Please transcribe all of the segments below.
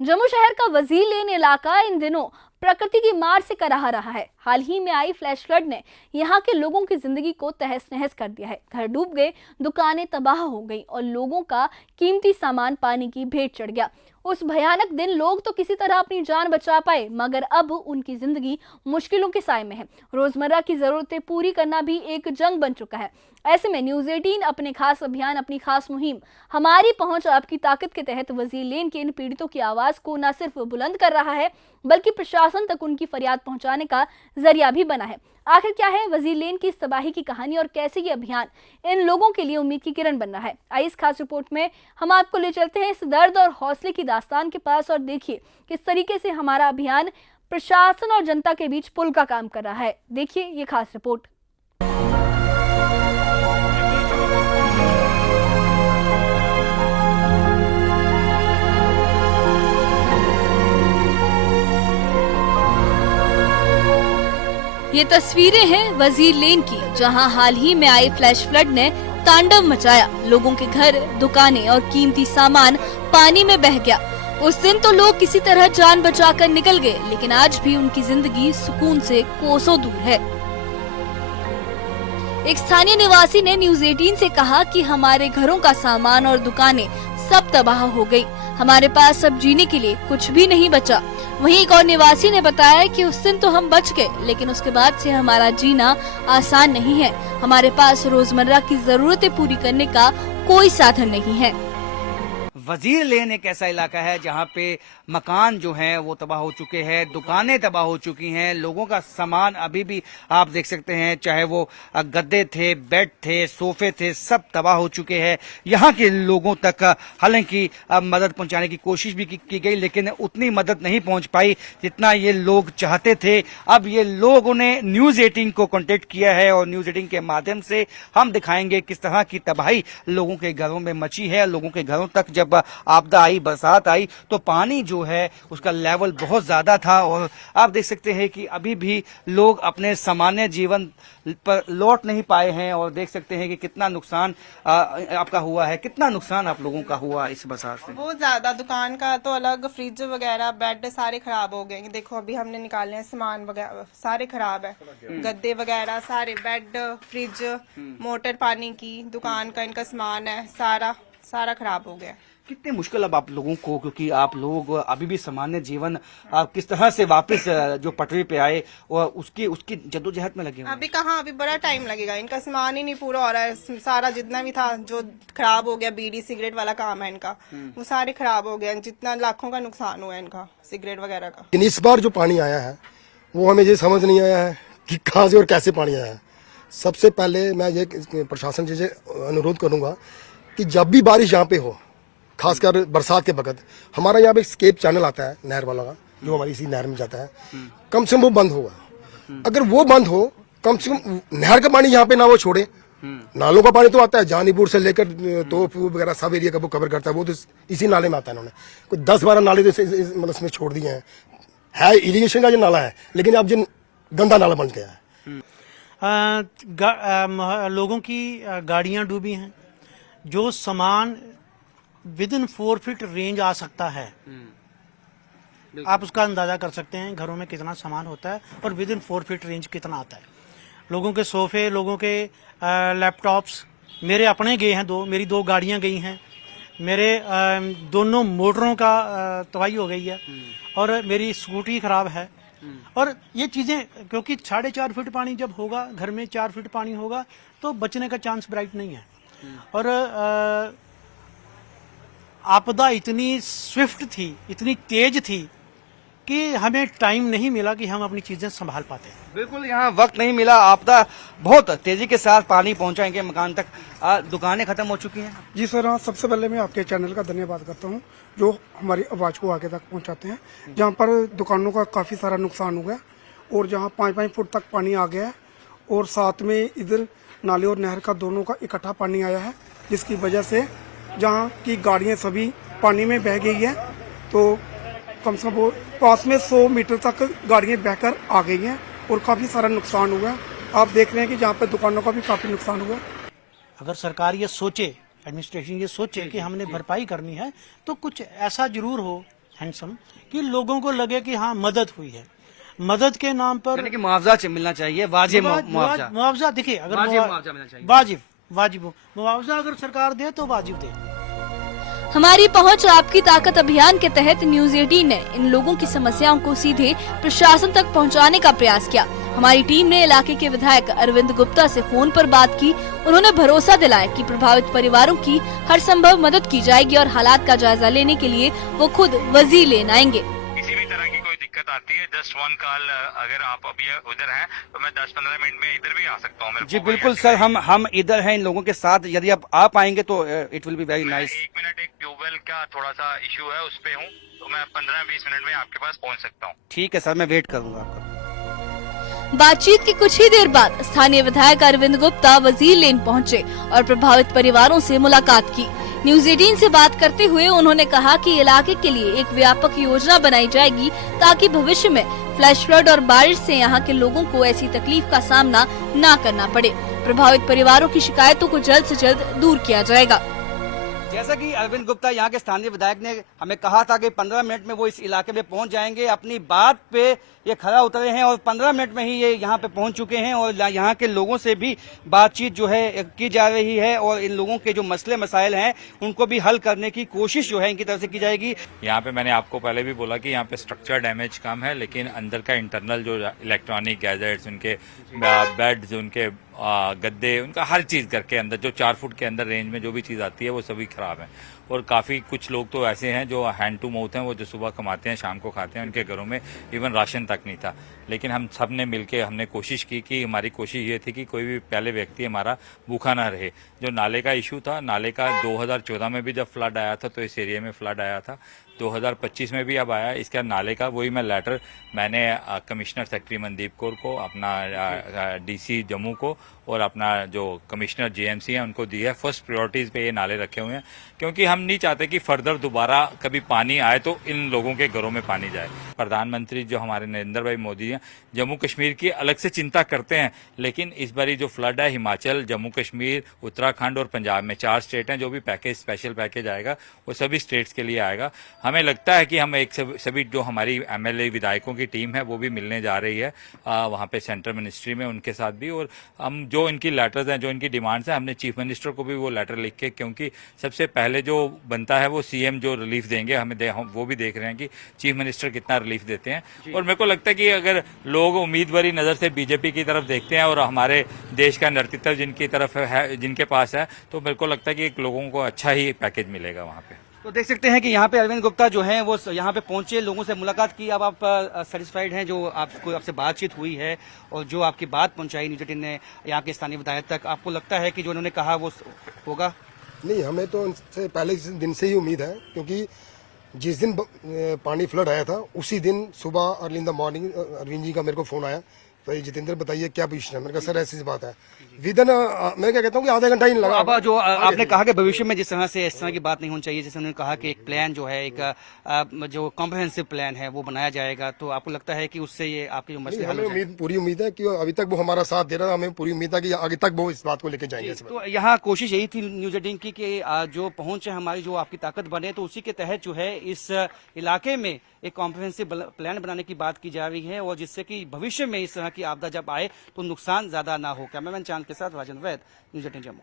जम्मू शहर का वजीर लेन इलाका इन दिनों प्रकृति की मार से कराह रहा है। हाल ही में आई फ्लैश फ्लड ने यहाँ के लोगों की जिंदगी को तहस नहस कर दिया है। घर डूब गए, दुकानें तबाह हो गई और लोगों का कीमती सामान पानी की भेंट चढ़ गया। उस भयानक दिन लोग तो किसी तरह अपनी जान बचा पाए, मगर अब उनकी जिंदगी मुश्किलों के साए में है। रोजमर्रा की जरूरतें पूरी करना भी एक जंग बन चुका है। ऐसे में न्यूज़ 18 अपने खास अभियान, अपनी खास मुहिम हमारी पहुंच आपकी ताकत के तहत वजीर लेन के इन पीड़ितों की आवाज को न सिर्फ बुलंद कर रहा है, बल्कि प्रशासन तक उनकी फरियाद पहुंचाने का जरिया भी बना है। आखिर क्या है वजीर लेन की इस तबाही की कहानी और कैसे ये अभियान इन लोगों के लिए उम्मीद की किरण बन रहा है? आइए इस खास रिपोर्ट में हम आपको ले चलते हैं इस दर्द और हौसले की दास्तान के पास और देखिए किस तरीके से हमारा अभियान प्रशासन और जनता के बीच पुल का काम कर रहा है। देखिए ये खास रिपोर्ट। ये तस्वीरें हैं वजीर लेन की, जहां हाल ही में आई फ्लैश फ्लड ने तांडव मचाया। लोगों के घर, दुकानें और कीमती सामान पानी में बह गया। उस दिन तो लोग किसी तरह जान बचाकर निकल गए, लेकिन आज भी उनकी जिंदगी सुकून से कोसों दूर है। एक स्थानीय निवासी ने न्यूज़ 18 से कहा कि हमारे घरों का सामान और दुकानें सब तबाह हो गई। हमारे पास अब जीने के लिए कुछ भी नहीं बचा। वहीं एक और निवासी ने बताया कि उस दिन तो हम बच गए, लेकिन उसके बाद से हमारा जीना आसान नहीं है। हमारे पास रोजमर्रा की जरूरतें पूरी करने का कोई साधन नहीं है। वजीर लेन एक ऐसा इलाका है जहाँ पे मकान जो हैं वो तबाह हो चुके हैं, दुकानें तबाह हो चुकी हैं, लोगों का सामान अभी भी आप देख सकते हैं, चाहे वो गद्दे थे, बेड थे, सोफे थे, सब तबाह हो चुके हैं। यहाँ के लोगों तक हालांकि मदद पहुँचाने की कोशिश भी की गई, लेकिन उतनी मदद नहीं पहुँच पाई जितना ये लोग चाहते थे। अब ये लोगों ने न्यूज़ 18 को कॉन्टेक्ट किया है और न्यूज़ 18 के माध्यम से हम दिखाएंगे किस तरह की तबाही लोगों के घरों में मची है। लोगों के घरों तक जब आपदा आई, बरसात आई, तो पानी जो है उसका लेवल बहुत ज्यादा था और आप देख सकते हैं कि अभी भी लोग अपने सामान्य जीवन पर लौट नहीं पाए हैं और देख सकते हैं कि कितना नुकसान आपका हुआ है। कितना नुकसान आप लोगों का हुआ इस बरसात से? बहुत ज्यादा। दुकान का तो अलग, फ्रिज वगैरह, बेड सारे खराब हो गए। देखो अभी हमने निकाले हैं सामान वगैरह, सारे खराब है। गद्दे वगैरह सारे, बेड, फ्रिज, मोटर पानी की, दुकान का इनका सामान है, सारा खराब हो गया। कितनी मुश्किल अब आप लोगों को, क्योंकि आप लोग अभी भी सामान्य जीवन किस तरह से वापस जो पटरी पे आए और उसकी जद्दोजहद में लगे? अभी कहाँ, अभी बड़ा टाइम लगेगा। इनका सामान ही नहीं पूरा हो रहा है। सारा जितना भी था जो खराब हो गया, बीड़ी सिगरेट वाला काम है इनका, वो सारे खराब हो गए। जितना लाखों का नुकसान हुआ है इनका सिगरेट वगैरह का। लेकिन इस बार जो पानी आया है वो हमें ये समझ नहीं आया है कि कहाँ से और कैसे पानी आया है। सबसे पहले मैं ये प्रशासन जी से अनुरोध करूंगा कि जब भी बारिश यहाँ पे हो, खासकर बरसात के वक्त, हमारा यहाँ पे स्केप चैनल आता है नहर वाला का, जो हमारी इसी नहर में जाता है, कम से कम वो बंद होगा। अगर वो बंद हो, कम से कम नहर का पानी यहाँ पे ना वो छोड़े। नालों का पानी तो आता है, जानीपुर से लेकर तोप वगैरह सब एरिया का वो कवर करता है, वो तो इसी नाले में आता है। उन्होंने कोई 10-12 नाले तो मतलब इसमें छोड़ दिए हैं। है इरिगेशन का जो नाला है, लेकिन अब जो गंदा नाला बन गया है। लोगों की गाड़ियां डूबी हैं। जो सामान विद इन 4 फीट रेंज आ सकता है, आप उसका अंदाजा कर सकते हैं घरों में कितना सामान होता है और विद इन 4 फीट रेंज कितना आता है। लोगों के सोफे, लोगों के लैपटॉप्स, मेरे अपने गए हैं, मेरी 2 गाड़ियां गई हैं, मेरे दोनों मोटरों का तबाही हो गई है और मेरी स्कूटी खराब है। और ये चीजें, क्योंकि 4.5 फीट पानी जब होगा, घर में 4 फीट पानी होगा, तो बचने का चांस ब्राइट नहीं है। और आपदा इतनी स्विफ्ट थी, इतनी तेज थी कि हमें टाइम नहीं मिला कि हम अपनी चीजें संभाल पाते। बिल्कुल, यहाँ वक्त नहीं मिला। आपदा बहुत तेजी के साथ पानी पहुँचा इनके मकान तक। दुकानें खत्म हो चुकी हैं। जी सर, हाँ, सबसे पहले मैं आपके चैनल का धन्यवाद करता हूँ जो हमारी आवाज को आगे तक पहुँचाते हैं। जहाँ पर दुकानों का काफी सारा नुकसान हुआ है और जहाँ 5-5 फुट तक पानी आ गया है और साथ में इधर नाले और नहर का दोनों का इकट्ठा पानी आया है, जिसकी वजह से जहाँ की गाड़ियाँ सभी पानी में बह गई है। तो कम से कम पास में 100 मीटर तक गाड़ियाँ बहकर आ गई हैं और काफ़ी सारा नुकसान हुआ है। आप देख रहे हैं कि जहाँ पे दुकानों का भी काफ़ी नुकसान हुआ। अगर सरकार ये सोचे, एडमिनिस्ट्रेशन ये सोचे कि हमने भरपाई करनी है, तो कुछ ऐसा जरूर हो, हैंडसम, कि लोगों को लगे कि हाँ मदद हुई है। मदद के नाम पर यानी कि मुआवजा मिलना चाहिए, वाजिब मुआवजा। मुआवजा देखिए, अगर वाजिब मुआवजा मिलना चाहिए। वाजिब मुआवजा अगर सरकार दे तो वाजिब दे। हमारी पहुंच आपकी ताकत अभियान के तहत न्यूज 18 ने इन लोगों की समस्याओं को सीधे प्रशासन तक पहुंचाने का प्रयास किया। हमारी टीम ने इलाके के विधायक अरविंद गुप्ता से फोन पर बात की। उन्होंने भरोसा दिलाया कि प्रभावित परिवारों की हर संभव मदद की जाएगी और हालात का जायजा लेने के लिए वो खुद वजीर लेन आएंगे। किसी भी तरह की कोई दिक्कत आती है, जस्ट वन कॉल। अगर आप अभी उधर हैं तो मैं 10-15 मिनट में इधर भी आ सकता हूँ। जी बिल्कुल सर, हम इधर हैं इन लोगों के साथ। यदि आप आएंगे तो it will be very nice. 1 minute, एक ट्यूबवेल का थोड़ा सा इशू है, उस पे हूँ, तो मैं 15-20 मिनट में आपके पास पहुँच सकता हूँ। ठीक है सर, मैं वेट करूंगा आपका। बातचीत की कुछ ही देर बाद स्थानीय विधायक अरविंद गुप्ता वजीर लेन पहुंचे और प्रभावित परिवारों से मुलाकात की। न्यूज 18 से बात करते हुए उन्होंने कहा कि इलाके के लिए एक व्यापक योजना बनाई जाएगी ताकि भविष्य में फ्लैश फ्लड और बारिश से यहां के लोगों को ऐसी तकलीफ का सामना न करना पड़े। प्रभावित परिवारों की शिकायतों को जल्द से जल्द दूर किया जाएगा। जैसा कि अरविंद गुप्ता यहाँ के स्थानीय विधायक ने हमें कहा था कि 15 मिनट में वो इस इलाके में पहुंच जाएंगे, अपनी बात पे ये खरा उतरे हैं और 15 मिनट में ही ये यहाँ पे पहुंच चुके हैं और यहाँ के लोगों से भी बातचीत जो है की जा रही है और इन लोगों के जो मसले मसाइल हैं उनको भी हल करने की कोशिश जो है इनकी तरफ से की जाएगी। यहाँ पे मैंने आपको पहले भी बोला कि यहाँ पे स्ट्रक्चर डैमेज कम है, लेकिन अंदर का इंटरनल जो इलेक्ट्रॉनिक गैजेट्स, उनके बेड्स, उनके गद्दे, उनका हर चीज़ करके अंदर जो 4 फुट के अंदर रेंज में जो भी चीज़ आती है वो सभी खराब है। और काफ़ी कुछ लोग तो ऐसे हैं जो हैंड टू माउथ हैं, वो जो सुबह कमाते हैं शाम को खाते हैं, उनके घरों में इवन राशन तक नहीं था। लेकिन हम सब ने मिलकर हमने कोशिश की कि हमारी कोशिश ये थी कि कोई भी पहले व्यक्ति हमारा भूखा ना रहे। जो नाले का इशू था, नाले का 2014 में भी जब फ्लड आया था तो इस एरिया में फ्लड आया था, 2025 में भी अब आया। इसका नाले का वही मैं लेटर मैंने कमिश्नर सेक्रेटरी मनदीप कौर को, अपना डीसी जम्मू को और अपना जो कमिश्नर जेएमसी हैं उनको दी है। फर्स्ट प्रायोरिटीज पे ये नाले रखे हुए हैं, क्योंकि हम नहीं चाहते कि फर्दर दोबारा कभी पानी आए तो इन लोगों के घरों में पानी जाए। प्रधानमंत्री जो हमारे नरेंद्र भाई मोदी हैं, जम्मू कश्मीर की अलग से चिंता करते हैं, लेकिन इस बारी जो फ्लड है हिमाचल, जम्मू कश्मीर, उत्तराखंड और पंजाब में 4 स्टेट हैं, जो भी पैकेज स्पेशल पैकेज आएगा वो सभी स्टेट्स के लिए आएगा। हमें लगता है कि हम एक सभी जो हमारी एमएलए विधायकों की टीम है वो भी मिलने जा रही है वहाँ पे सेंट्रल मिनिस्ट्री में उनके साथ भी, और हम जो इनकी लेटर्स हैं, जो इनकी डिमांड्स हैं, हमने चीफ मिनिस्टर को भी वो लेटर लिख के, क्योंकि सबसे पहले जो बनता है वो सीएम जो रिलीफ देंगे, हम वो भी देख रहे हैं कि चीफ मिनिस्टर कितना रिलीफ देते हैं। और मेरे को लगता है कि अगर लोग उम्मीदवारी नज़र से बीजेपी की तरफ देखते हैं और हमारे देश का नेतृत्व जिनकी तरफ है, जिनके पास है, तो मेरे को लगता है कि लोगों को अच्छा ही पैकेज मिलेगा वहाँ पे। तो देख सकते हैं कि यहाँ पे अरविंद गुप्ता जो हैं वो यहाँ पे पहुंचे, लोगों से मुलाकात की। अब आप सेटिस्फाइड हैं जो आपसे बातचीत हुई है और जो आपकी बात पहुंचाई न्यूज 18 ने यहाँ के स्थानीय विधायक तक? आपको लगता है कि जो उन्होंने कहा वो होगा? नहीं, हमें तो उनसे पहले दिन से ही उम्मीद है, क्योंकि जिस दिन पानी फ्लड आया था उसी दिन सुबह early in the morning Arvind ji का मेरे को फोन आया, तो जितेंद्र बताइए क्या पोजीशन है। मैंने कहा सर ऐसी बात है, विदिन मैं क्या कहता हूँ कि आधा घंटा ही नहीं लगा। अब जो आपने कहा कि भविष्य में जिस तरह से इस तरह की बात नहीं होनी चाहिए, जैसे उन्होंने कहा कि एक प्लान जो है, एक जो कॉम्प्रिहेंसिव प्लान है वो बनाया जाएगा, तो आपको लगता है कि उससे ये आपके जो मसले हल हो जाएंगे? पूरी उम्मीद है कि अभी तक वो हमारा साथ दे रहा है, हमें पूरी उम्मीद है कि आगे तक वो इस बात को लेके जाएंगे। तो यहाँ कोशिश यही थी न्यूज 18 की कि जो पहुंच है हमारी, जो आपकी ताकत बने, तो उसी के तहत जो है इस इलाके में एक कॉम्प्रिहेंसिव प्लान बनाने की बात की जा रही है, और जिससे कि भविष्य में इस तरह की आपदा जब आए तो नुकसान ज्यादा ना हो। कैमरामैन चांद के साथ राजन वैद, न्यूज 18 जम्मू।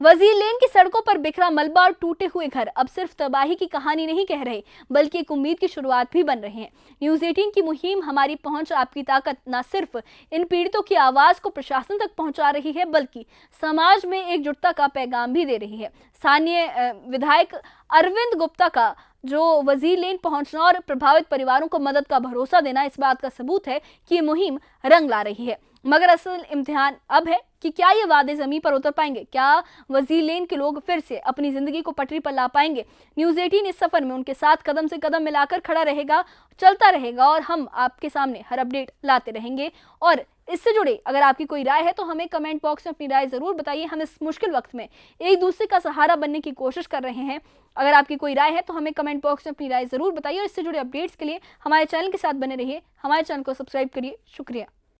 वजीर लेन की सड़कों पर बिखरा मलबा और टूटे हुए घर अब सिर्फ तबाही की कहानी नहीं कह रहे, बल्कि एक उम्मीद की शुरुआत भी बन रहे हैं। न्यूज 18 की मुहिम हमारी पहुंच आपकी ताकत न सिर्फ इन पीड़ितों की आवाज को प्रशासन तक पहुंचा रही है, बल्कि समाज में एकजुटता का पैगाम भी दे रही है। स्थानीय विधायक अरविंद गुप्ता का जो वजीर लेन पहुंचना और प्रभावित परिवारों को मदद का भरोसा देना इस बात का सबूत है कि ये मुहिम रंग ला रही है। मगर असल इम्तिहान अब है कि क्या ये वादे जमीन पर उतर पाएंगे, क्या वजीर लेन के लोग फिर से अपनी जिंदगी को पटरी पर ला पाएंगे। न्यूज 18 इस सफर में उनके साथ कदम से कदम मिलाकर खड़ा रहेगा, चलता रहेगा, और हम आपके सामने हर अपडेट लाते रहेंगे। और इससे जुड़े अगर आपकी कोई राय है तो हमें कमेंट बॉक्स में अपनी राय जरूर बताइए। हम इस मुश्किल वक्त में एक दूसरे का सहारा बनने की कोशिश कर रहे हैं। अगर आपकी कोई राय है तो हमें कमेंट बॉक्स में अपनी राय जरूर बताइए, और इससे जुड़े अपडेट्स के लिए हमारे चैनल के साथ बने रहिए। हमारे चैनल को सब्सक्राइब करिए। शुक्रिया।